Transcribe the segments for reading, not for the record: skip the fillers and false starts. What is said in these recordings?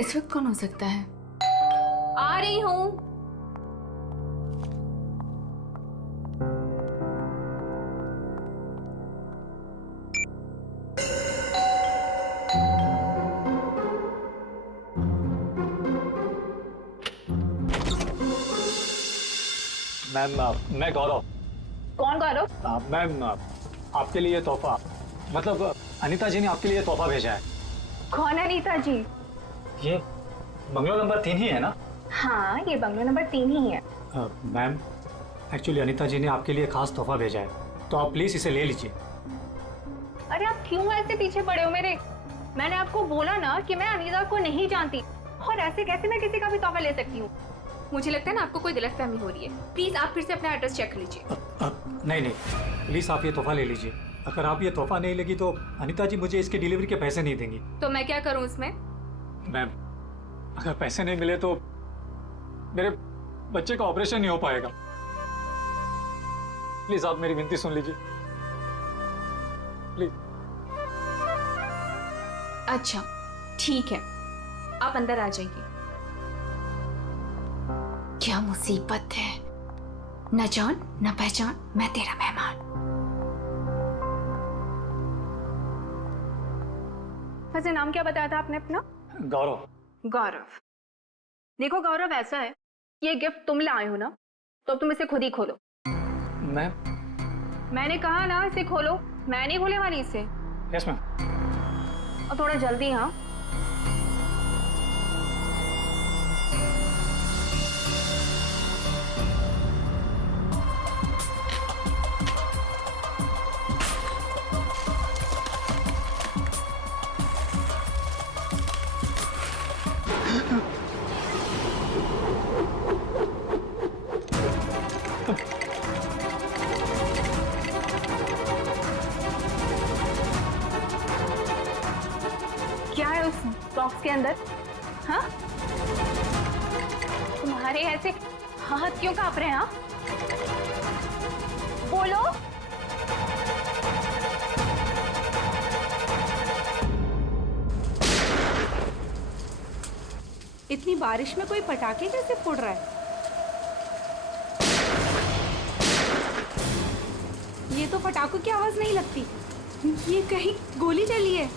इस वक्त कौन हो सकता है? आ रही हूँ। मैम मैं गौरव। कौन गौरव? मैम आपके लिए तोहफा, मतलब अनीता जी ने आपके लिए तोहफा भेजा है। कौन अनीता जी? ये बंगलो नंबर 3 ही है ना? हाँ, ये बंगलो नंबर 3 ही है। मैम एक्चुअली अनीता जी ने आपके लिए खास तोहफा भेजा है, तो आप प्लीज इसे ले लीजिए। अरे आप क्यों ऐसे पीछे पड़े हो मेरे? मैंने आपको बोला ना कि मैं अनीता को नहीं जानती, और ऐसे कैसे मैं किसी का भी तोहफा ले सकती हूँ? मुझे लगता है ना आपको कोई गलतफहमी हो रही है। प्लीज आप फिर से अपना एड्रेस चेक कर लीजिए। नहीं, प्लीज आप ये तोहफा ले लीजिए। अगर आप ये तोहफा नहीं लेगी तो अनीता जी मुझे इसकी डिलीवरी के पैसे नहीं देंगी। तो मैं क्या करूँ इसमें? मैम अगर पैसे नहीं मिले तो मेरे बच्चे का ऑपरेशन नहीं हो पाएगा। प्लीज आप मेरी विनती सुन लीजिए, प्लीज। अच्छा ठीक है, आप अंदर आ जाइए। क्या मुसीबत है, न जान न पहचान, मैं तेरा मेहमान। वैसे नाम क्या बताया था आपने अपना? गौरव। गौरव। देखो गौरव, ऐसा है, ये गिफ्ट तुम लाए हो ना, तो अब तुम इसे खुद ही खोलो। मैम। मैंने कहा ना इसे खोलो, मैं नहीं खोले वाली इसे। Yes ma'am. और थोड़ा जल्दी। हाँ क्या है उस बॉक्स के अंदर? हाँ, तुम्हारे ऐसे हाथ क्यों कांप रहे हैं? हाँ, बोलो। इतनी बारिश में कोई पटाखे कैसे फोड़ रहा है? ये तो पटाखों की आवाज नहीं लगती, ये कहीं गोली चली है।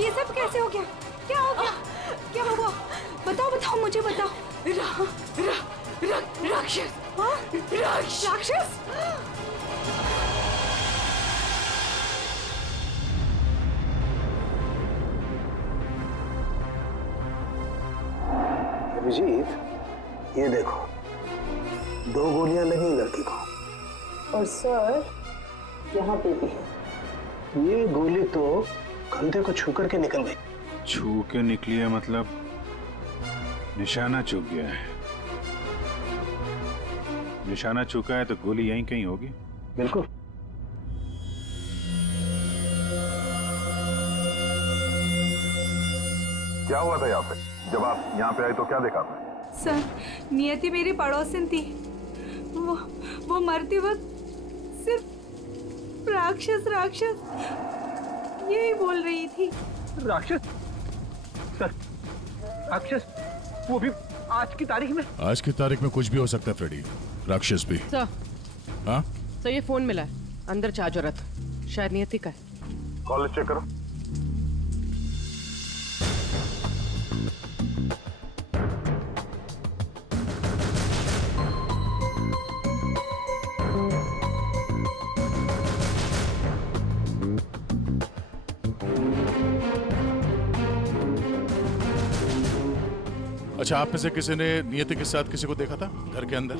ये सब कैसे हो गया? क्या हो गया? क्या हुआ? बताओ बताओ, मुझे बताओ। राक्षस। हाँ? राक्षस? अभिजीत, ये देखो, 2 गोलियां लगी लड़की को। और सर यहाँ पे भी है। ये गोली तो कंधे को छू करके निकल गई। छू के निकली है मतलब निशाना चूक गया है। निशाना चूका है तो गोली यहीं कहीं होगी। बिल्कुल। क्या हुआ था यहाँ पे? जब आप यहाँ पे आए तो क्या देखा आपने? सर, नियति मेरी पड़ोसन थी। वो मरते वक्त सिर्फ राक्षस राक्षस यही बोल रही थी। राक्षस? सर, राक्षस? वो भी आज की तारीख में? आज की तारीख में कुछ भी हो सकता है फ्रेडी, राक्षस भी। सर, हाँ सर ये फोन मिला है, अंदर चार्ज हो रहा था, शायद नियति का है। कॉल चेक करो। अच्छा, आप में से किसी ने नियति के साथ किसी को देखा था घर के अंदर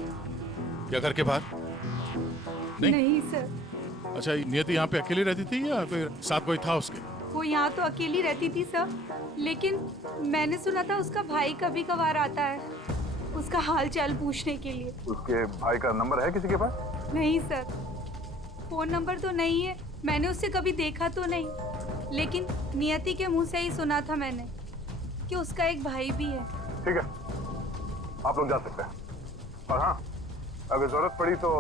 या घर के बाहर? नहीं सर। अच्छा, नियति यहाँ पे अकेली रहती थी या कोई साथ कोई था उसके? वो यहाँ तो अकेली रहती थी सर, लेकिन मैंने सुना था उसका भाई कभी कभार आता है उसका हाल चाल पूछने के लिए। उसके भाई का नंबर है किसी के पास? नहीं सर, फोन नंबर तो नहीं है, मैंने उससे कभी देखा तो नहीं। लेकिन नियति के मुंह से ही सुना था मैंने कि उसका एक भाई भी है। ठीक है, आप लोग जा सकते हैं। और हाँ, अगर जरूरत पड़ी तो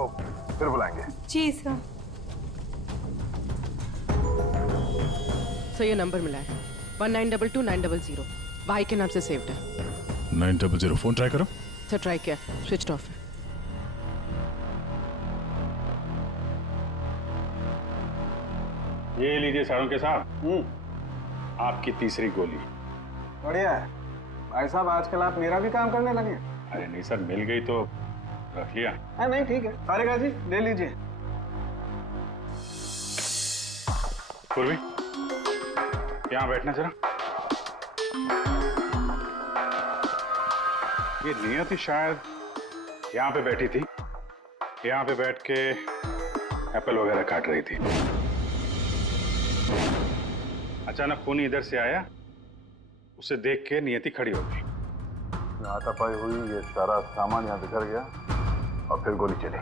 फिर बुलाएंगे। जी सर। सर ये नंबर मिला है 1922-900 भाई के नाम से सेव्ड है। 900 फोन ट्राई करो। सर ट्राई किया, स्विच ऑफ है। ये लीजिए सारों के साथ आपकी तीसरी गोली। बढ़िया है भाई साहब, आजकल आप मेरा भी काम करने लगे। अरे नहीं सर, मिल गई तो रख लिया। हाँ नहीं ठीक है, तारिका जी ले लीजिए। पूर्वी यहाँ बैठना जरा। ये नियति शायद यहाँ पे बैठी थी, यहाँ पे बैठ के एप्पल वगैरह काट रही थी। अचानक खूनी इधर से आया, उसे देख के नियति खड़ी हो गई। हाथापाई हुई, ये सारा सामान यहाँ बिखर गया और फिर गोली चली।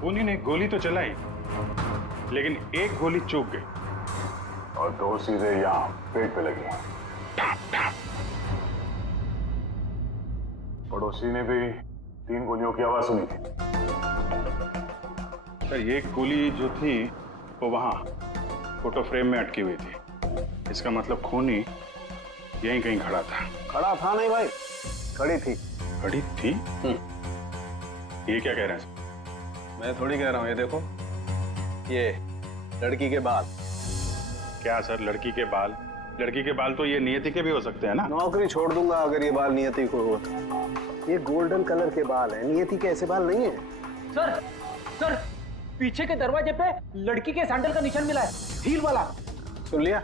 खूनी ने गोली तो चलाई, लेकिन एक गोली चूक गई और दो सीधे यहाँ पेट पे लगी। पड़ोसी ने भी 3 गोलियों की आवाज सुनी थी। सर एक गोली जो थी वो वहां फोटो फ्रेम में अटकी हुई थी। इसका मतलब खूनी यहीं कहीं खड़ा था। खड़ा था नहीं भाई, खड़ी थी। खड़ी थी? ये क्या कह रहे हैं सर? मैं थोड़ी कह रहा हूँ, ये देखो, ये लड़की के बाल। क्या सर लड़की के बाल? लड़की के बाल तो ये नियति के भी हो सकते हैं ना। नौकरी छोड़ दूंगा अगर ये बाल नियति को हो तो। ये गोल्डन कलर के बाल है, नियति के ऐसे बाल नहीं है। सर पीछे के दरवाजे पे लड़की के सैंडल का निशान मिला है, हील वाला। सुन लिया?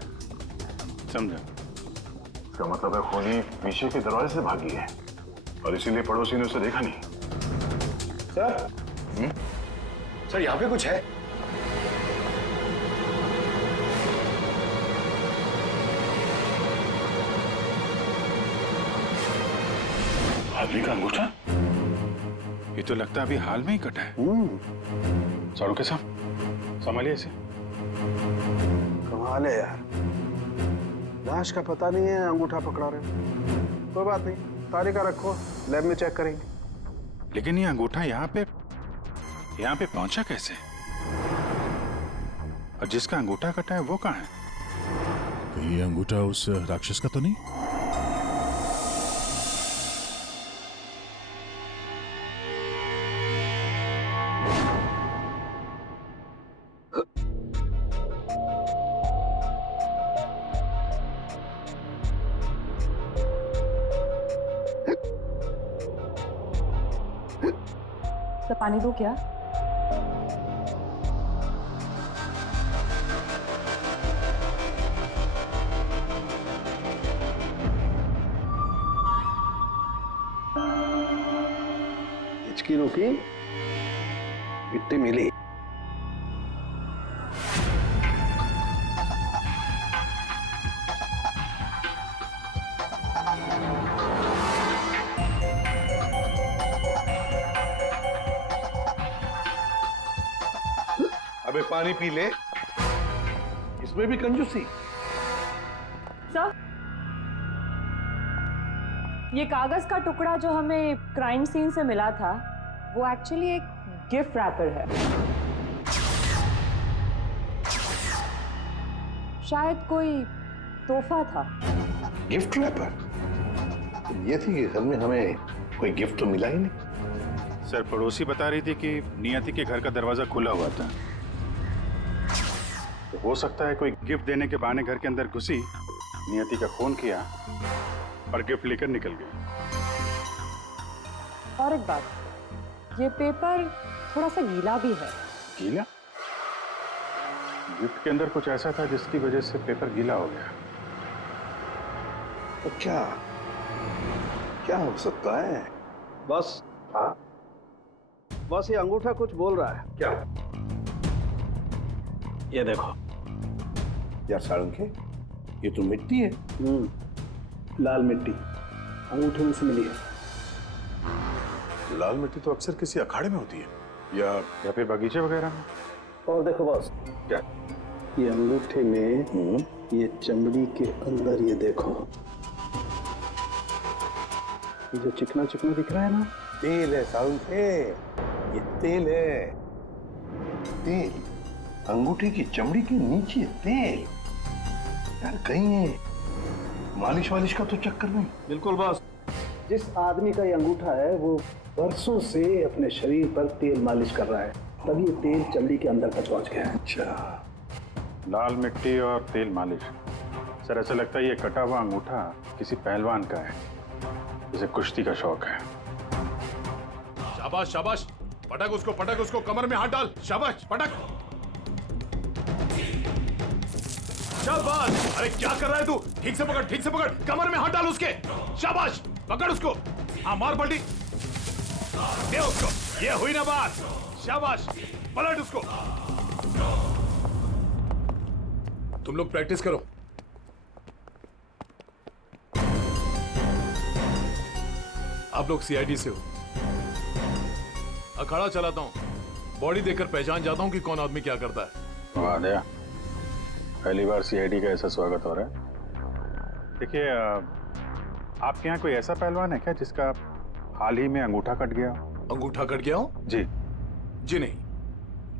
समझा। इसका मतलब है खूनी पीछे के दरवाजे से भागी है और इसीलिए पड़ोसी ने उसे देखा नहीं। सर सर यहाँ पे कुछ है। आदमी का अंगूठा? ये तो लगता है अभी हाल में ही कटा है। सारू के साथ संभालिए इसे। कमाल है यार, लाश का पता नहीं है, अंगूठा पकड़ा रहे हो। कोई बात नहीं, तारिका रखो, लैब में चेक करेंगे। लेकिन ये अंगूठा यहाँ पे पहुंचा कैसे? और जिसका अंगूठा कटा है वो कहाँ है? ये अंगूठा उस राक्षस का तो नहीं? तो पानी दो क्या? हिचकी रुकी, मिट्टी मिली। अबे पानी पी ले, इसमें भी कंजूसी। सर, ये कागज का टुकड़ा जो हमें क्राइम सीन से मिला था, वो एक्चुअली एक गिफ्ट रैपर है। शायद कोई तोहफा था। Gift wrapper? ये थी कि घर में हमें कोई गिफ्ट तो मिला ही नहीं। सर पड़ोसी बता रही थी कि नियति के घर का दरवाजा खुला हुआ था। तो हो सकता है कोई गिफ्ट देने के बहाने घर के अंदर घुसी, नियति का खून किया और गिफ्ट लेकर निकल गई। और एक बात, ये पेपर थोड़ा सा गीला भी है। गीला? गिफ्ट के अंदर कुछ ऐसा था जिसकी वजह से पेपर गीला हो गया। तो क्या हो सकता है? बस हाँ, बस ये अंगूठा कुछ बोल रहा है। क्या? ये देखो यार सारंगे, ये तो मिट्टी है। लाल मिट्टी अंगूठे में से मिली है। लाल मिट्टी तो अक्सर किसी अखाड़े में होती है या फिर बगीचे वगैरह में। और देखो बॉस, क्या? ये अंगूठे में ये चमड़ी के अंदर ये देखो, ये जो चिकना चिकना दिख रहा है ना, तेल है साउंड है, ये तेल है। तेल अंगूठे की चमड़ी के नीचे तेल। यार कहीं ये मालिश वालिश का तो चक्कर नहीं? बिल्कुल बॉस। जिस आदमी का ये अंगूठा है वो बरसों से अपने शरीर पर तेल मालिश कर रहा है, तभी ये तेल चमड़ी के अंदर तक पहुंच गया है। अच्छा, लाल मिट्टी और तेल मालिश। सर ऐसा लगता है ये कटा हुआ अंगूठा किसी पहलवान का है, जिसे कुश्ती का शौक है। शाबाश शाबाश, पटक उसको, कमर में हाथ डाल। शाबाश, पटक। शाबाश। अरे क्या कर रहा है तू? ठीक से पकड़, कमर में हाथ डाल उसके। शाबाश, पकड़ उसको। हाँ, मार पलटी दे उसको। ये हुई ना बात। शाबाश, पलट उसको। तुम लोग प्रैक्टिस करो। आप लोग सीआईडी से हो। अखाड़ा चलाता हूं, बॉडी देखकर पहचान जाता हूं कि कौन आदमी क्या करता है। वाह दया, पहली बार सीआईडी का ऐसा स्वागत हो रहा है। देखिए, आपके यहाँ कोई ऐसा पहलवान है क्या जिसका हाल ही में अंगूठा कट गया? अंगूठा कट गया हो? जी। जी नहीं,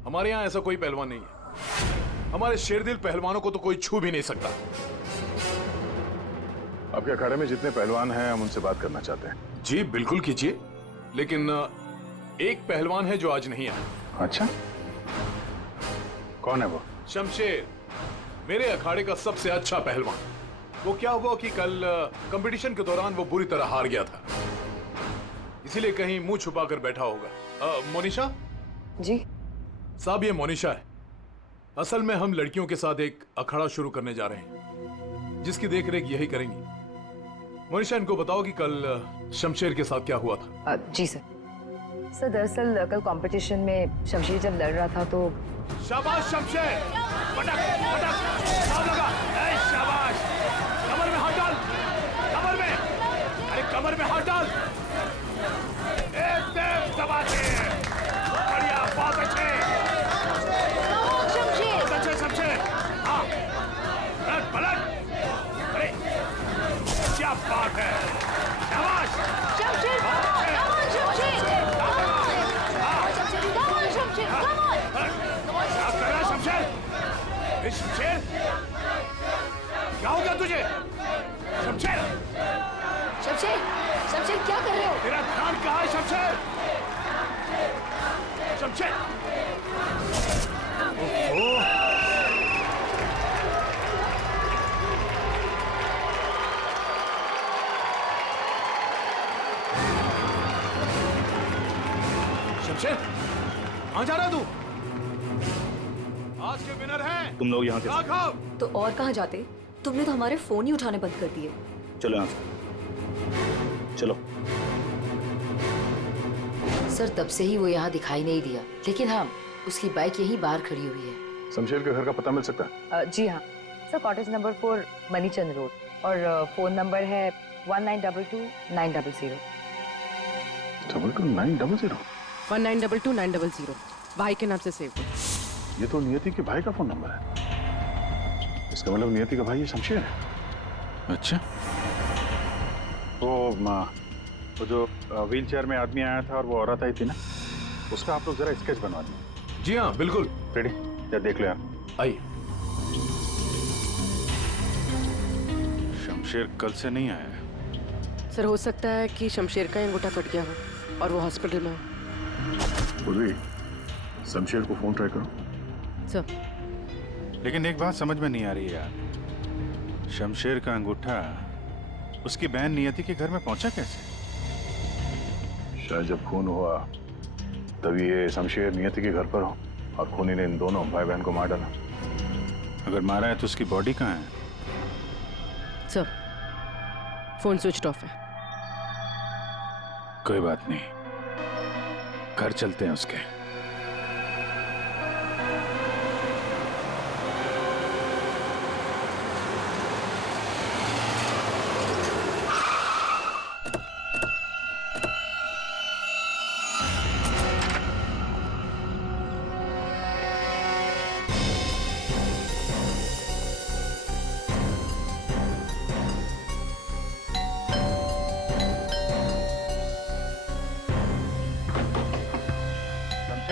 हमारे यहाँ ऐसा कोई पहलवान नहीं है। हमारे शेरदिल पहलवानों को तो कोई छू भी नहीं सकता। आपके अखाड़े में जितने पहलवान हैं हम उनसे बात करना चाहते हैं। जी बिल्कुल कीजिए, लेकिन एक पहलवान है जो आज नहीं आया। अच्छा, कौन है वो? शमशेर, मेरे अखाड़े का सबसे अच्छा पहलवान। वो क्या हुआ कि कल कंपटीशन के दौरान वो बुरी तरह हार गया था, इसीलिए कहीं मुंह छुपाकर बैठा होगा। मोनिशा जी साहब, ये मोनिशा है। असल में हम लड़कियों के साथ एक अखाड़ा शुरू करने जा रहे हैं, जिसकी देखरेख यही करेंगी। मोनिशा, इनको बताओ कि कल शमशेर के साथ क्या हुआ था। जी सर। सर दरअसल कल कंपटीशन में शमशेर जब लड़ रहा था तो। शाबाश शमशेर, पटक पटक, दाव लगा। ए, शाबाश, कमर में हाथ डाल, कमर में। अरे कमर में हाथ डाल। एकदम दबा के। बढ़िया, बहुत अच्छे, बहुत अच्छे शमशेर। हाँ, पलट पलट। अरे क्या बात है, शाबाश शमशेर, शमशेर, क्या हो गया तुझे? शमशेर, शमशेर, शमशेर क्या कर रहे हो? तेरा ध्यान कहाँ है शमशेर? शमशेर, ओहो, शमशेर, कहाँ जा रहा तू? आज के विनर हैं तुम लोग यहाँ से। राघव। तो और कहाँ जाते? तुमने तो हमारे फोन ही उठाने बंद कर दिए। चलो यहाँ से, चलो। सर तब से ही वो यहाँ दिखाई नहीं दिया, लेकिन हाँ, उसकी बाइक यहीं बाहर खड़ी हुई है। शमशेर के घर का पता मिल सकता है? जी हाँ सर, कॉटेज नंबर 4 मनीचंद रोड, और फोन नंबर है 1922-900। 900? 1922-900 भाई के नाम से सेव हो। ये तो नियति के भाई का फोन नंबर है। इसका मतलब नियति का भाई ये शमशेर है। अच्छा, वो जो व्हील चेयर में आदमी आया था और वो औरत आई थी ना, उसका आप लोग जरा स्केच बनवा दीजिए। जी हाँ बिल्कुल। रेडी? या देख लो आप। आइए। शमशेर कल से नहीं आया। सर हो सकता है कि शमशेर का अंगूठा कट गया हो और वो हॉस्पिटल में हो। पूर्वी, शमशेर को फोन ट्राई करो। सर लेकिन एक बात समझ में नहीं आ रही है यार, शमशेर का अंगूठा उसकी बहन नियति के घर में पहुंचा कैसे? शायद जब खून हुआ तभी ये शमशेर नियति के घर पर हो और खूनी ने इन दोनों भाई बहन को मार डाला। अगर मारा है तो उसकी बॉडी कहाँ है? सर फोन स्विच ऑफ है। कोई बात नहीं, घर चलते हैं उसके।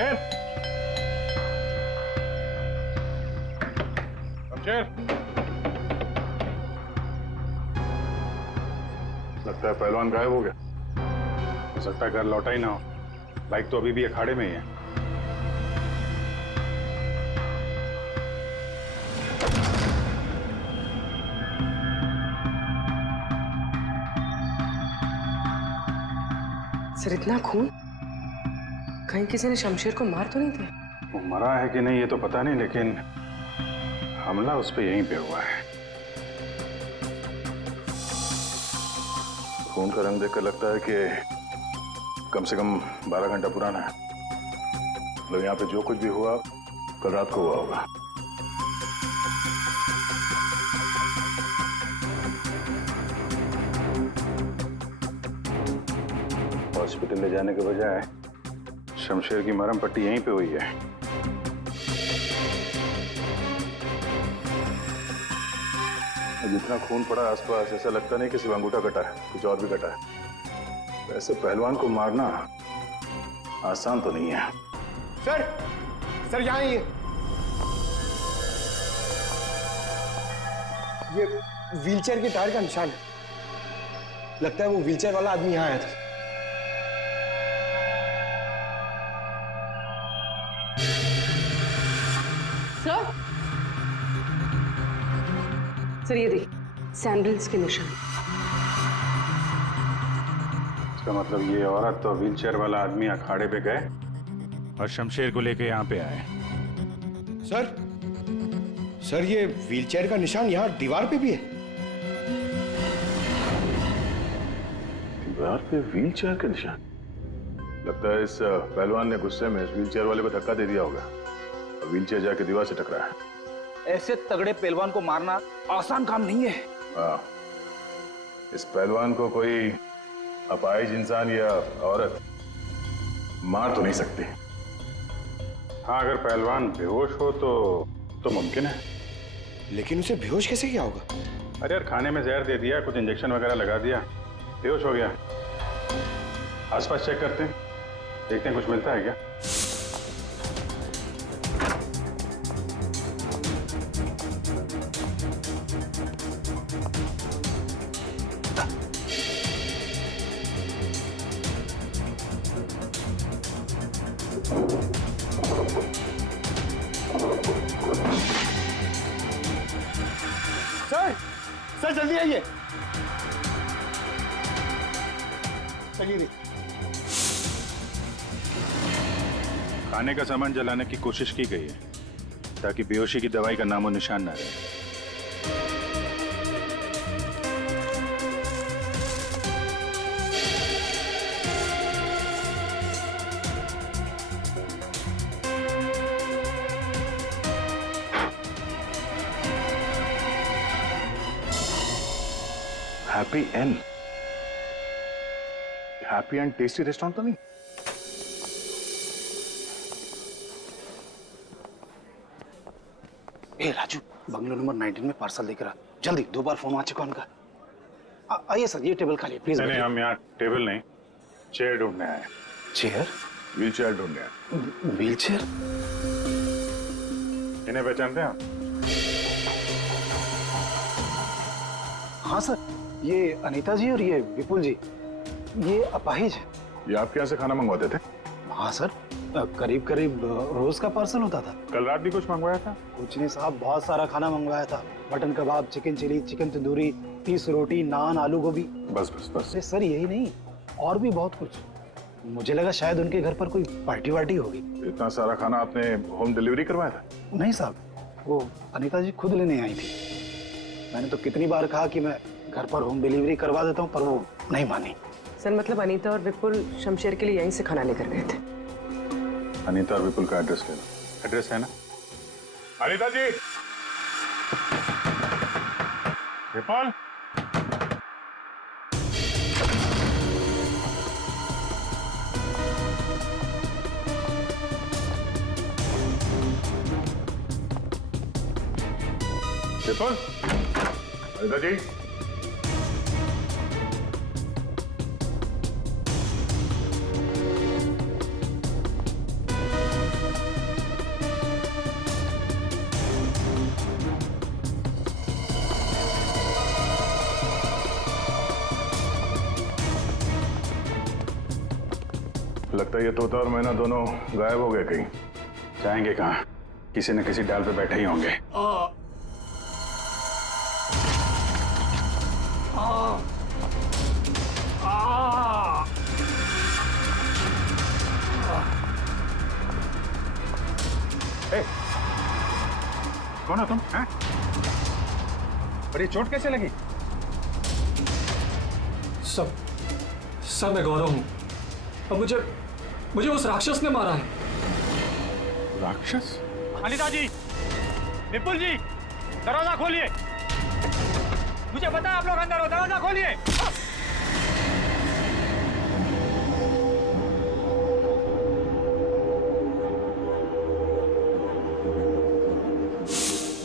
शमशेर, शमशेर, लगता है पहलवान गायब हो गया। हो सकता है घर लौटा ही ना हो। बाइक तो अभी भी अखाड़े में ही है। सर इतना खून, कहीं किसी ने शमशेर को मार तो नहीं दिया? वो मरा है कि नहीं ये तो पता नहीं, लेकिन हमला उस पर यहीं पे हुआ है। खून का रंग देखकर लगता है कि कम से कम 12 घंटा पुराना है। मतलब यहाँ पे जो कुछ भी हुआ कल रात को हुआ होगा। हॉस्पिटल ले जाने के बजाय शमशेर की मरहम पट्टी यहीं पे हुई है। जितना खून पड़ा आसपास ऐसा लगता नहीं कि सिर्फ अंगूठा कटा है, कुछ और भी कटा है। वैसे पहलवान को मारना आसान तो नहीं है। सर यहाँ ये व्हीलचेयर के टायर का निशान है। लगता है वो व्हीलचेयर वाला आदमी यहाँ आया था। सर ये देखिए, सैंडल्स के निशान। इसका मतलब ये औरत तो व्हीलचेयर वाला आदमी अखाड़े पे गए और शमशेर को लेके यहाँ पे आए। सर ये व्हीलचेयर का निशान यहाँ दीवार पे भी है। दीवार पे व्हीलचेयर का निशान? लगता है इस पहलवान ने गुस्से में इस व्हीलचेयर वाले को धक्का दे दिया होगा और व्हीलचेयर जाके दीवार से टकरा है। ऐसे तगड़े पहलवान को मारना आसान काम नहीं है। हाँ, इस पहलवान को कोई अपाहिज इंसान या औरत मार तो नहीं सकती। हाँ, अगर पहलवान बेहोश हो तो मुमकिन है। लेकिन उसे बेहोश कैसे किया होगा? अरे यार, खाने में जहर दे दिया, कुछ इंजेक्शन वगैरह लगा दिया, बेहोश हो गया। आसपास चेक करते हैं, देखते हैं कुछ मिलता है क्या। सर जल्दी आइए। चलिए। खाने का सामान जलाने की कोशिश की गई है ताकि बेहोशी की दवाई का नामो निशान ना रहे। हैप्पी एंड टेस्टी रेस्टोरेंट तो नहीं? ए राजू, बंगलो नंबर 19 में पार्सल लेकर आ। जल्दी, 2 बार फोन आ चुका उनका। आइए सर, ये टेबल खाली है, प्लीज। नहीं, हम यहाँ टेबल नहीं, चेयर ढूंढने आए। चेयर? व्हील चेयर ढूंढने आए। Wheel chair? इन्हें पहचानते हैं आप? हाँ सर, ये अनीता जी और ये विपुल जी, ये अपाहिज है। ये आपके यहाँ से खाना मंगवाते थे? हाँ सर, करीब करीब रोज का पार्सल होता था। कल रात भी कुछ मंगवाया था? कुछ नहीं साहब, बहुत सारा खाना मंगवाया था। मटन कबाब, चिकन चिली, चिकन तंदूरी, 30 रोटी, नान, आलू गोभी। बस बस बस। अरे सर यही नहीं, और भी बहुत कुछ। मुझे लगा शायद उनके घर पर कोई पार्टी वार्टी होगी। इतना सारा खाना आपने होम डिलीवरी करवाया था? नहीं साहब, वो अनीता जी खुद लेने आई थी। मैंने तो कितनी बार कहा कि मैं घर पर होम डिलीवरी करवा देता हूँ, पर वो नहीं मानी। सर मतलब अनीता और विपुल शमशेर के लिए यहीं से खाना लेकर गए थे। अनीता और विपुल का एड्रेस ले लो। एड्रेस है ना? अनीता जी, विपुल, विपुल, अनीता जी, लगता है ये तोता और मैना दोनों गायब हो गए कहीं। जाएंगे कहाँ? किसी न किसी डाल पे बैठे ही होंगे। ए, कौन हो तुम? हैं? और ये चोट कैसे लगी? सब मैं गौरव हूँ और मुझे उस राक्षस ने मारा है। राक्षस? अनिता जी, विपुल जी, दरवाजा खोलिए। मुझे पता है आप लोग अंदर हो, दरवाजा खोलिए।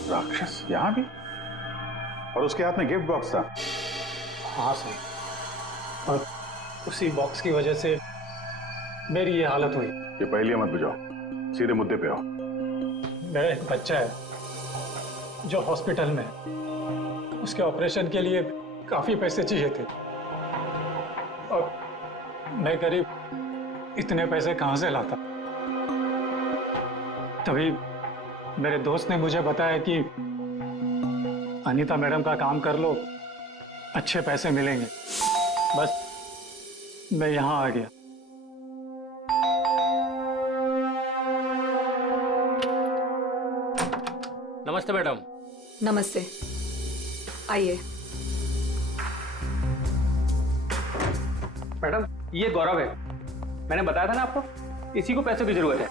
राक्षस यहाँ भी? और उसके हाथ में गिफ्ट बॉक्स था। हाँ सर, और उसी बॉक्स की वजह से मेरी ये हालत हुई। ये पहले मत बुझाओ, सीधे मुद्दे पे आओ। मेरा एक बच्चा है जो हॉस्पिटल में है। उसके ऑपरेशन के लिए काफी पैसे चाहिए थे और मैं गरीब इतने पैसे कहाँ से लाता। तभी मेरे दोस्त ने मुझे बताया कि अनीता मैडम का काम कर लो, अच्छे पैसे मिलेंगे। बस मैं यहाँ आ गया। नमस्ते मैडम। नमस्ते, आइए। मैडम ये गौरव है, मैंने बताया था ना आपको, इसी को पैसों की जरूरत है।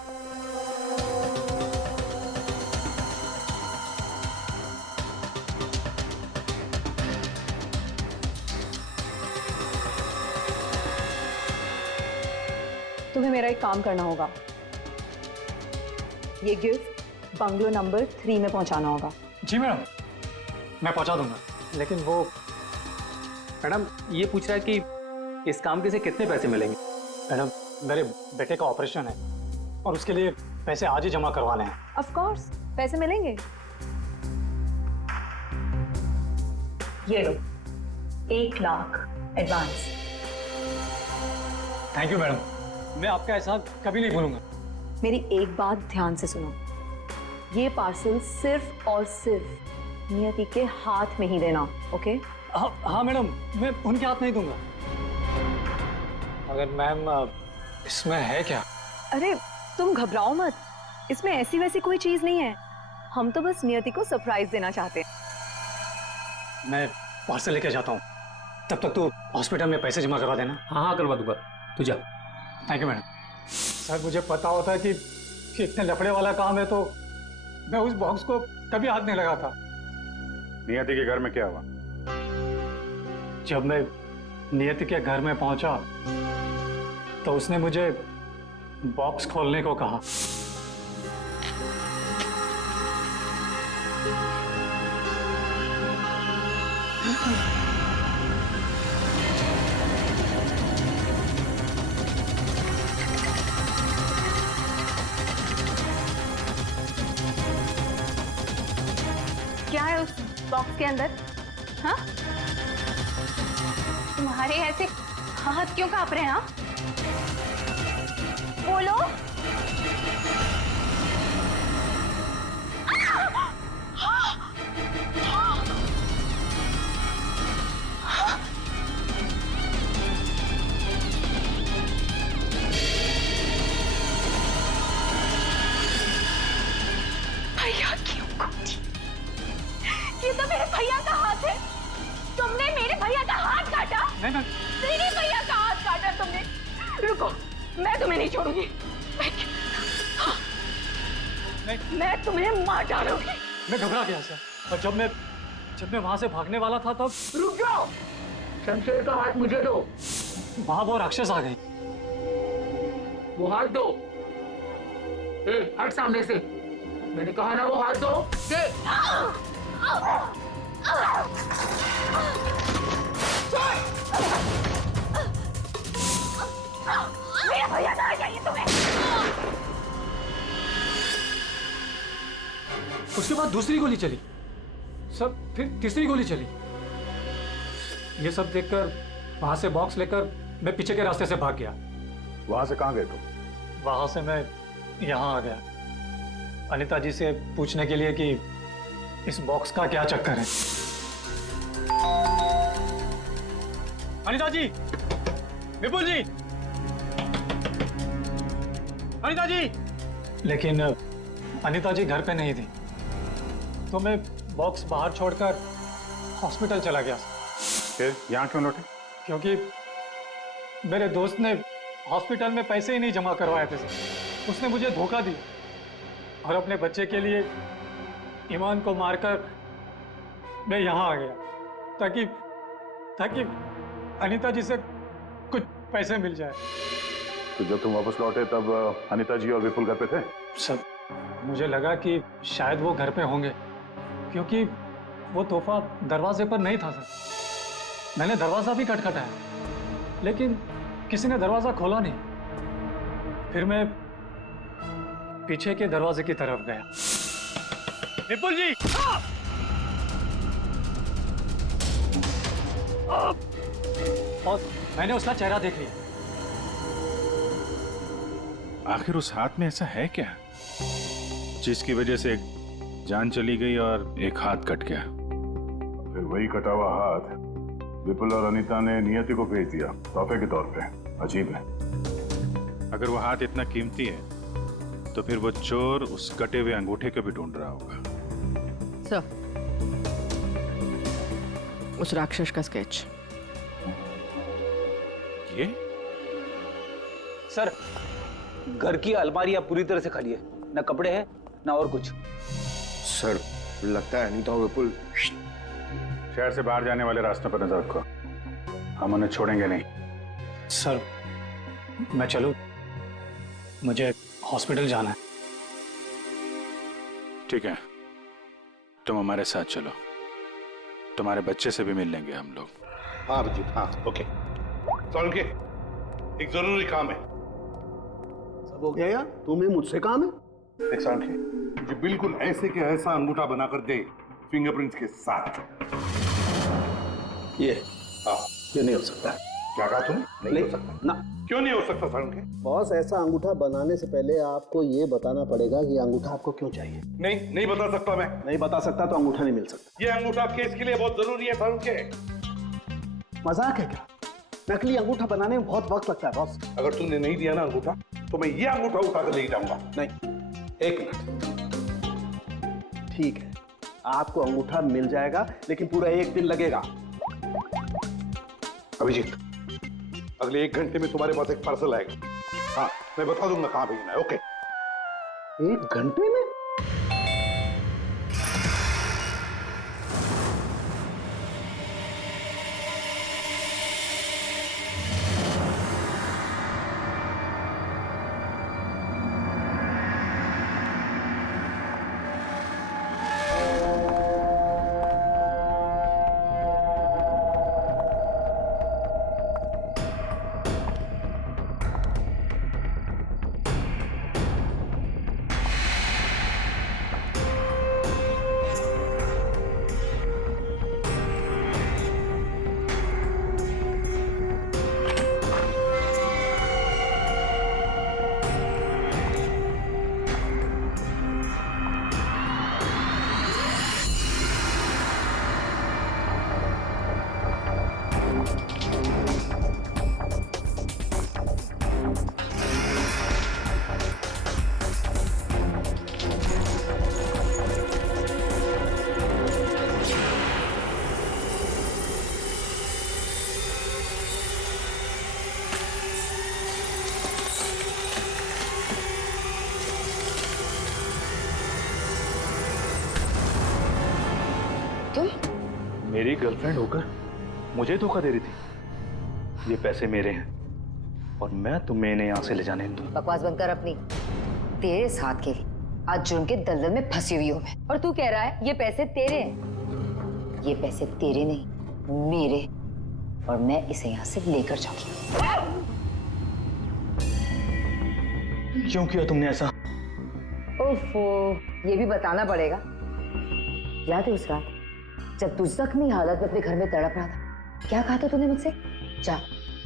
तुम्हें मेरा एक काम करना होगा। ये गिफ्ट बंगलो नंबर 3 में पहुंचाना होगा। जी मैडम, मैं पहुंचा दूंगा। लेकिन वो मैडम ये पूछ रहा है कि इस काम के से कितने पैसे मिलेंगे? मैडम, मेरे बेटे का ऑपरेशन है और उसके लिए पैसे आज ही जमा करवाने हैं। ऑफ कोर्स पैसे मिलेंगे। ये लो 1 lakh advance. Thank you madam, मैं आपका एहसान कभी नहीं भूलूंगा। मेरी एक बात ध्यान से सुनो, ये पार्सल सिर्फ और सिर्फ नियति के हाथ में ही देना, ओके? हाँ मैडम, मैं उनके हाथ नहीं दूंगा। अगर मैम इसमें है क्या? अरे तुम घबराओ मत, इसमें ऐसी वैसी कोई चीज नहीं है। हम तो बस नियति को सरप्राइज देना चाहते हैं। मैं पार्सल लेके जाता हूँ, तब तक तू हॉस्पिटल में पैसे जमा करवा देना। हाँ करवा दूंगा, तू जा। Thank you madam. सर मुझे पता होता कि इतने लफड़े वाला काम है तो मैं उस बॉक्स को कभी हाथ नहीं लगाता। नियति के घर में क्या हुआ? जब मैं नियति के घर में पहुंचा तो उसने मुझे बॉक्स खोलने को कहा। क्या है उस बॉक्स के अंदर? हाँ? तुम्हारे ऐसे हाथ क्यों कांप रहे हैं? हाँ? बोलो। भैया क्यों काटी? ये तो मेरे भैया का हाथ है। तुमने मेरे भैया का हाथ काटा? नहीं। मेरे भैया का हाथ काटा तुमने। रुको, मैं तुम्हें नहीं छोड़ूंगी। मैं तुम्हें मार डालूंगी। मैं घबरा गया सर, और जब मैं वहां से भागने वाला था तब रुक जाओ, शमशेर का हाथ मुझे दो। वहां वो राक्षस आ गई। वो हाथ दो। हट सामने से, मैंने कहा ना वो हाथ दो। दे। मेरा भैया कहाँ चाहिए तुम्हें? उसके बाद दूसरी गोली चली, सब फिर तीसरी गोली चली। ये सब देखकर वहां से बॉक्स लेकर मैं पीछे के रास्ते से भाग गया। वहां से कहाँ गए तुम? वहां से मैं यहाँ आ गया अनीता जी से पूछने के लिए कि इस बॉक्स का क्या चक्कर है। अनीता जी, विपुल जी, अनीता जी। लेकिन अनीता जी घर पे नहीं थी, तो मैं बॉक्स बाहर छोड़कर हॉस्पिटल चला गया। फिर यहाँ क्यों लौटे? क्योंकि मेरे दोस्त ने हॉस्पिटल में पैसे ही नहीं जमा करवाए थे। उसने मुझे धोखा दिया और अपने बच्चे के लिए ईमान को मारकर मैं यहाँ आ गया ताकि अनीता जी से कुछ पैसे मिल जाए। तो जब तुम वापस लौटे तब अनीता जी और विपुल घर पे थे? सर, मुझे लगा कि शायद वो घर पे होंगे क्योंकि वो तोहफा दरवाजे पर नहीं था सर। मैंने दरवाजा भी खटखटाया लेकिन किसी ने दरवाजा खोला नहीं। फिर मैं पीछे के दरवाजे की तरफ गया। विपुल जी! और मैंने उसका चेहरा देख लिया। आखिर उस हाथ में ऐसा है क्या जिसकी वजह से एक जान चली गई और एक हाथ कट गया? फिर वही कटा हुआ हाथ विपुल और अनीता ने नियति को भेज दिया तोहफे के तौर पे। अजीब है। अगर वो हाथ इतना कीमती है तो फिर वो चोर उस कटे हुए अंगूठे को भी ढूंढ रहा होगा। सर, उस राक्षस का स्केच। ये? सर, घर की अलमारियां पूरी तरह से खाली है, ना कपड़े हैं ना और कुछ। सर, लगता है अनीता और विपुल शहर से बाहर जाने वाले रास्तों पर नजर रखो, हम उन्हें छोड़ेंगे नहीं। सर, मैं चलूं? मुझे हॉस्पिटल जाना है। ठीक है, तुम हमारे साथ चलो, तुम्हारे बच्चे से भी मिल लेंगे हम लोग। हाँ अभिजीत, हाँ, ओके। सोलंकी, एक जरूरी काम है। सब हो गया यार, तुम्हें मुझसे काम है? एक सोलंकी, मुझे बिल्कुल ऐसे के ऐसा अंगूठा बनाकर दे, फिंगरप्रिंट्स के साथ। ये? हाँ। ये नहीं हो सकता। क्या कहा तुमने? नहीं हो सकता ना। क्यों नहीं हो सकता सोलंकी? बॉस, ऐसा अंगूठा बनाने से पहले आपको ये बताना पड़ेगा कि अंगूठा आपको क्यों चाहिए। नहीं बता सकता मैं। नहीं बता सकता तो अंगूठा नहीं मिल सकता। ये अंगूठा केस के लिए बहुत जरूरी है सोलंकी। मजाक है क्या? नकली अंगूठा बनाने में बहुत वक्त लगता है बॉस। अगर तुमने नहीं दिया ना अंगूठा तो मैं ये अंगूठा उठाकर ले जाऊंगा। नहीं, एक मिनट। ठीक है, आपको अंगूठा मिल जाएगा लेकिन पूरा 1 दिन लगेगा। अभिजीत, अगले 1 घंटे में तुम्हारे पास एक पार्सल आएगा। हाँ, मैं बता दूंगा कहाँ भेजना है। ओके? 1 घंटे में? मेरी गर्लफ्रेंड होकर मुझे धोखा दे रही थी। ये पैसे मेरे हैं और मैं तुम्हें इन्हें यहाँ से ले जाने नहीं दूंगा। बकवास बंद कर अपनी। तेरे साथ के आज जुर्म के दलदल में फंसी हुई हूँ मैं, और तू कह रहा है ये पैसे तेरे हैं। ये पैसे तेरे नहीं, मेरे, और मैं इसे यहाँ से लेकर जाऊंगी। क्यों किया तुमने ऐसा? ओफो, ये भी बताना पड़ेगा। याद है उस रात जब तू जख्मी हालत में अपने घर में तड़प रहा था, क्या कहा था तूने मुझसे?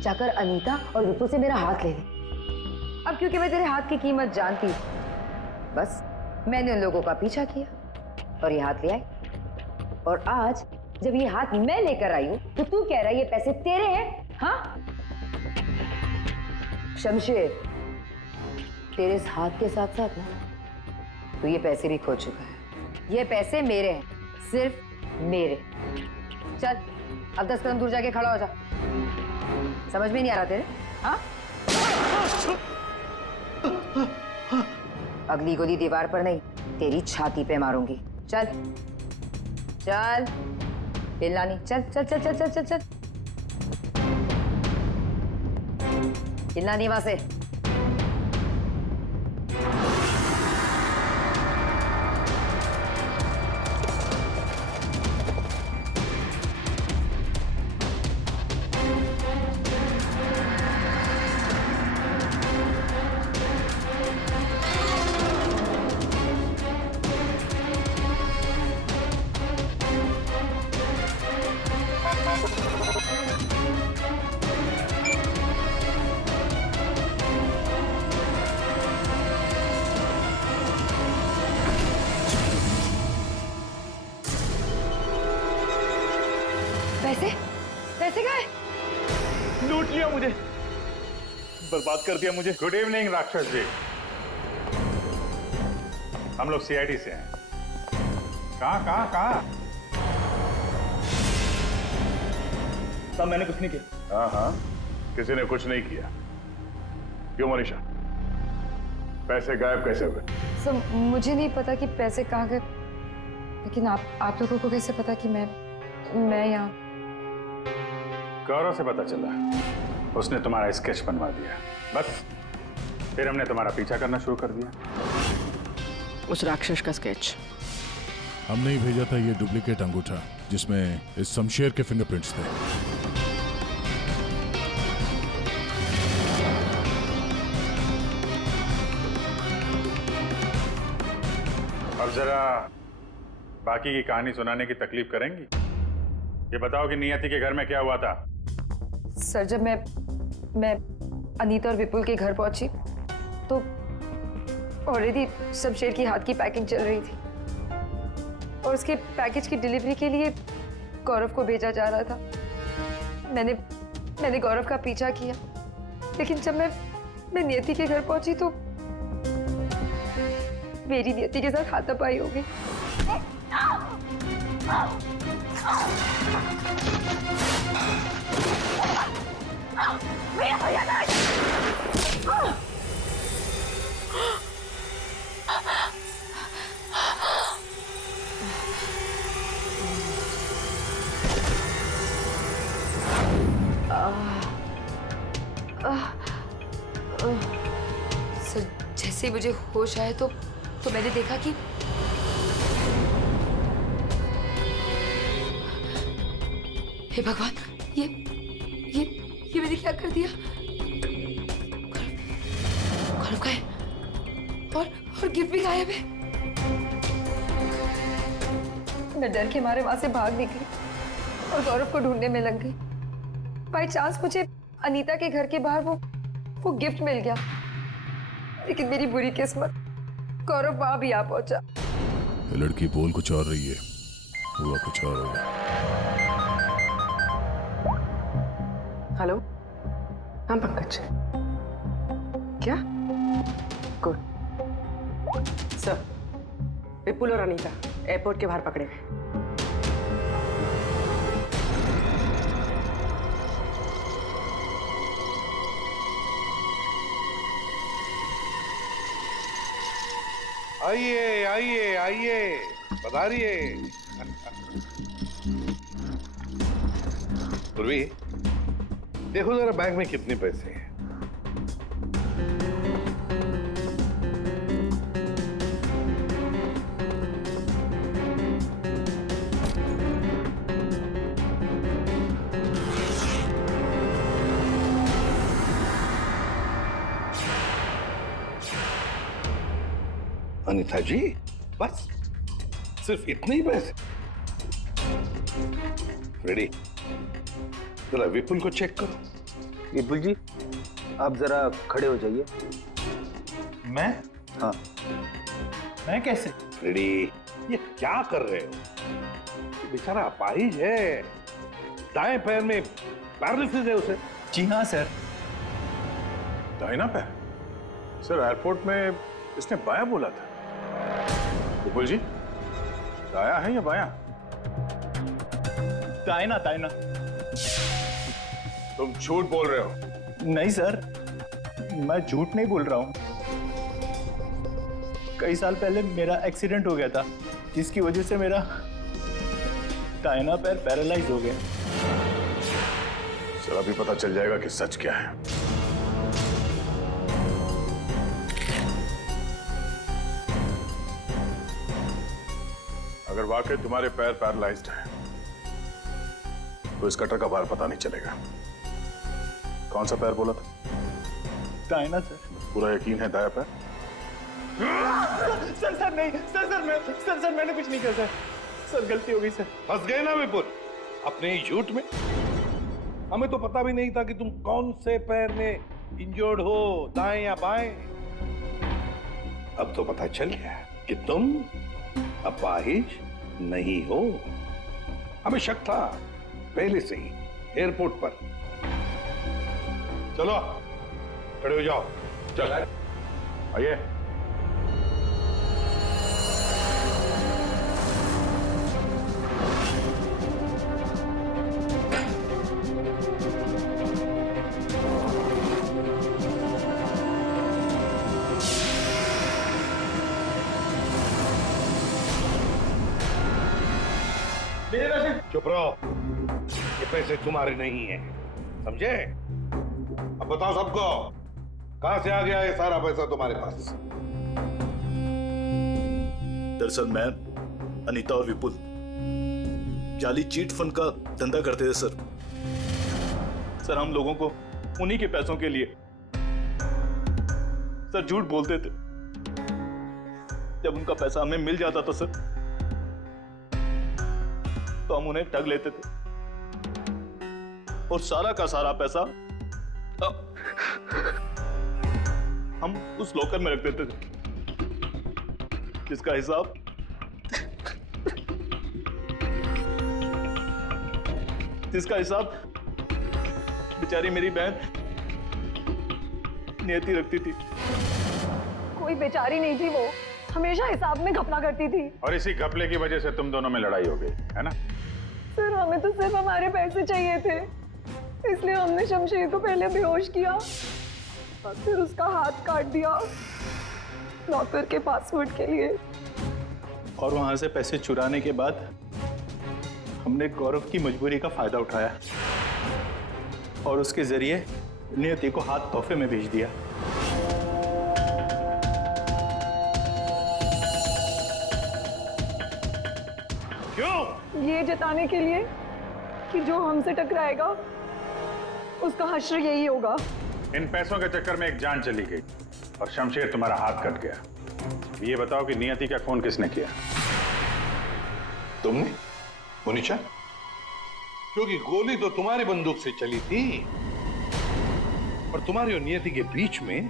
जाकर अनीता और विपुल से मेरा हाथ ले ले। अब क्योंकि मैं तेरे हाथ की कीमत जानती हूँ, बस मैंने उन लोगों का पीछा किया और ये हाथ ले आई। और आज जब ये हाथ मैं लेकर आई हूं तो तू कह रहा है ये पैसे तेरे हैं? हाँ शमशेर, तेरे इस हाथ के साथ साथ ना तू ये पैसे भी खो चुका है। ये पैसे मेरे हैं, सिर्फ मेरे। चल अब 10 कदम दूर जाके खड़ा हो जा। समझ में नहीं आ रहा तेरे? हाँ अगली गोली दीवार पर नहीं, तेरी छाती पे मारूंगी। चल चल हिलना नहीं। चल चल चल चल चल चल चल हिलना नहीं वहां से। पैसे पैसे कहाँ है? लूट लिया मुझे, बर्बाद कर दिया मुझे। गुड इवनिंग राक्षस जी, हम लोग सीआईडी से हैं। कहाँ कहाँ कहाँ? साहब मैंने कुछ नहीं किया। हाँ हाँ, किसी ने कुछ नहीं किया। क्यों मोनिशा, पैसे गायब कैसे हुए? सर मुझे नहीं पता कि पैसे कहाँ गए, लेकिन आप लोगों को कैसे पता कि मैं यहाँ? गौरव से पता चला, उसने तुम्हारा स्केच बनवा दिया। बस फिर हमने तुम्हारा पीछा करना शुरू कर दिया। उस राक्षस का स्केच हमने ही भेजा था, ये डुप्लीकेट अंगूठा जिसमें इस शमशेर के फिंगरप्रिंट्स थे। अब जरा बाकी की कहानी सुनाने की तकलीफ करेंगी? ये बताओ कि नियति के घर में क्या हुआ था? सर जब मैं अनीता और विपुल के घर पहुंची तो ऑलरेडी शमशेर की हाथ की पैकिंग चल रही थी और उसके पैकेज की डिलीवरी के लिए गौरव को भेजा जा रहा था। मैंने गौरव का पीछा किया, लेकिन जब मैं नियति के घर पहुंची तो मेरी नियति के साथ हाथापाई हो गई। सर जैसे ही मुझे होश आया तो मैंने देखा कि हे भगवान, ये मैंने क्या कर दिया? गौरव का है और गिफ्ट भी गायब है। मैं डर के मारे वहां से भाग निकली और गौरव को ढूंढने में लग गई। बाय चांस मुझे अनीता के घर के बाहर वो गिफ्ट मिल गया, लेकिन मेरी बुरी किस्मत गौरव वहां भी आ पहुंचा। ये लड़की बोल कुछ और रही है, हुआ कुछ और होगा। हेलो, हाँ पंकज, क्या? गुड सर, विपुल और अनीता एयरपोर्ट के बाहर पकड़े हुए। आइए आइए आइए, पधारिए। पूर्वी, देखो जरा बैंक में कितने पैसे हैं। अनीता जी, बस सिर्फ इतने ही पैसे? रेडी, जरा विपुल को चेक करो। विपुल जी, आप जरा खड़े हो जाइए। मैं? हाँ। मैं कैसे? फ्रेडी, ये क्या कर रहे हो? बेचारा अपाहिज है, दाएं पैर में पैरालिसिस है उसे। जी हाँ सर। दाहिना पैर? सर एयरपोर्ट में इसने बायां बोला था। विपुल जी, दाया है या बायां? दाहिना दाहिना। तुम झूठ बोल रहे हो। नहीं सर, मैं झूठ नहीं बोल रहा हूँ। कई साल पहले मेरा एक्सीडेंट हो गया था, जिसकी वजह से मेरा दाहिना पैर पैरालाइज हो गया। सर अभी पता चल जाएगा कि सच क्या है। अगर वाकई तुम्हारे पैर पैरालाइज्ड हैं, तो इस कटर का भार पता नहीं चलेगा। कौन सा पैर बोला था? दाहिना सर। पूरा यकीन है दाया पैर? सर नहीं, सर मैंने कुछ नहीं किया सर गलती हो गई सर। फंस गए ना विपुल अपने ही झूठ में। हमें तो पता भी नहीं था कि तुम कौन से पैर में इंजर्ड हो, दाएं या बाएं। अब तो पता चल गया कि तुम अपाहिज नहीं हो। हमें शक था पहले से ही एयरपोर्ट पर। चलो खड़े हो जाओ। चल आइए। चुप रहो, ये पैसे तुम्हारे नहीं हैं, समझे? अब बताओ सबको, कहां से आ गया ये सारा पैसा तुम्हारे पास? दरअसल मैं, अनीता और विपुल जाली चीट फंड का धंधा करते थे सर हम लोगों को उन्हीं के पैसों के लिए सर झूठ बोलते थे। जब उनका पैसा हमें मिल जाता था सर, तो हम उन्हें ठग लेते थे और सारा का सारा पैसा हम उस लॉकर में रख देते थे, जिसका हिसाब बेचारी मेरी बहन नियति रखती थी। कोई बेचारी नहीं थी, वो हमेशा हिसाब में घपला करती थी। और इसी घपले की वजह से तुम दोनों में लड़ाई हो गई, है ना? सर हमें तो सिर्फ हमारे पैसे चाहिए थे, इसलिए हमने शमशेर को पहले बेहोश किया और फिर उसका हाथ काट दिया लॉकर के पासवर्ड के लिए। और वहां से पैसे चुराने के बाद हमने गौरव की मजबूरी का फायदा उठाया और उसके जरिए नियति को हाथ तोहफे में भेज दिया। क्यों? ये जताने के लिए कि जो हमसे टकराएगा उसका हश्र यही होगा। इन पैसों के चक्कर में एक जान चली गई और शमशेर तुम्हारा हाथ कट गया। ये बताओ कि नियति का खून किसने किया? तुमने, मोनिशा? क्योंकि गोली तो तुम्हारी बंदूक से चली थी और तुम्हारी और नियति के बीच में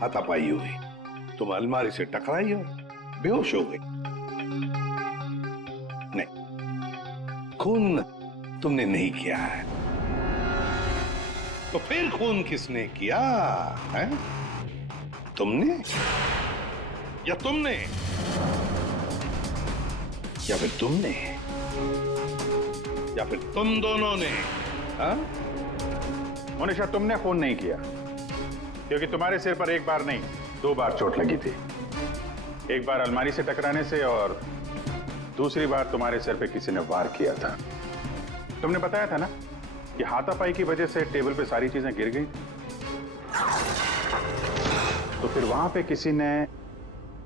हाथापाई हुई। तुम अलमारी से टकराई और बेहोश हो गई। नहीं, खून तुमने नहीं किया है। तो फिर खून किसने किया है? तुमने या तुमने या फिर तुमने या फिर तुम दोनों ने? हाँ? मोनिशा, तुमने खून नहीं किया क्योंकि तुम्हारे सिर पर एक बार नहीं 2 बार चोट लगी थी। एक बार अलमारी से टकराने से और दूसरी बार तुम्हारे सिर पे किसी ने वार किया था। तुमने बताया था ना कि हाथापाई की वजह से टेबल पे सारी चीजें गिर गई। तो फिर वहां पे किसी ने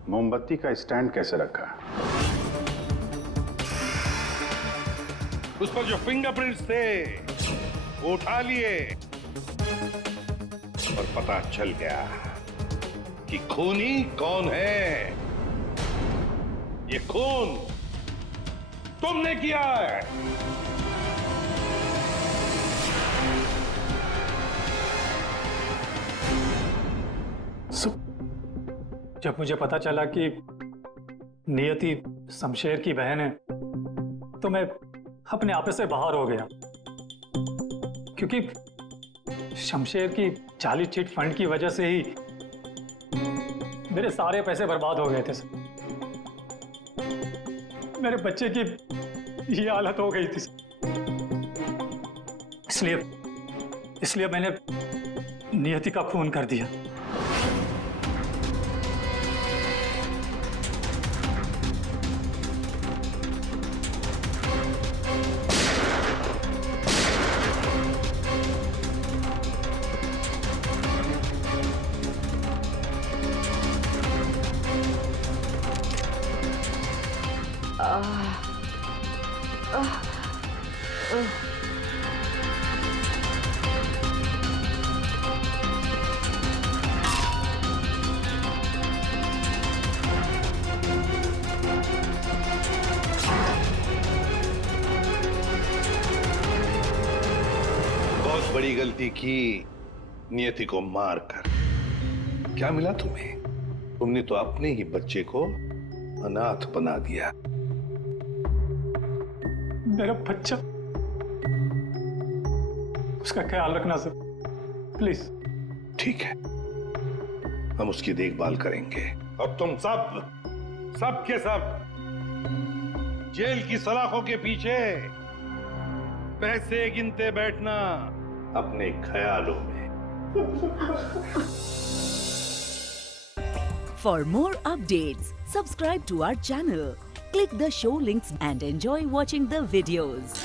मोमबत्ती का स्टैंड कैसे रखा? उस पर जो फिंगरप्रिंट्स थे वो उठा लिए और पता चल गया कि खूनी कौन है। ये खून तुमने किया है। जब मुझे पता चला कि नियति शमशेर की बहन है तो मैं अपने आप से बाहर हो गया, क्योंकि शमशेर की जाली चिट फंड की वजह से ही मेरे सारे पैसे बर्बाद हो गए थे। मेरे बच्चे की ये हालत हो गई थी, इसलिए मैंने नियति का खून कर दिया। बहुत बड़ी गलती की नियति को मारकर। क्या मिला तुम्हें? तुमने तो अपने ही बच्चे को अनाथ बना दिया। मेरा बच्चा, उसका ख्याल रखना सर, प्लीज। ठीक है, हम उसकी देखभाल करेंगे। और तुम सब के सब जेल की सलाखों के पीछे पैसे गिनते बैठना अपने ख्यालों में। For more updates, subscribe to our channel, click the show links and enjoy watching the videos.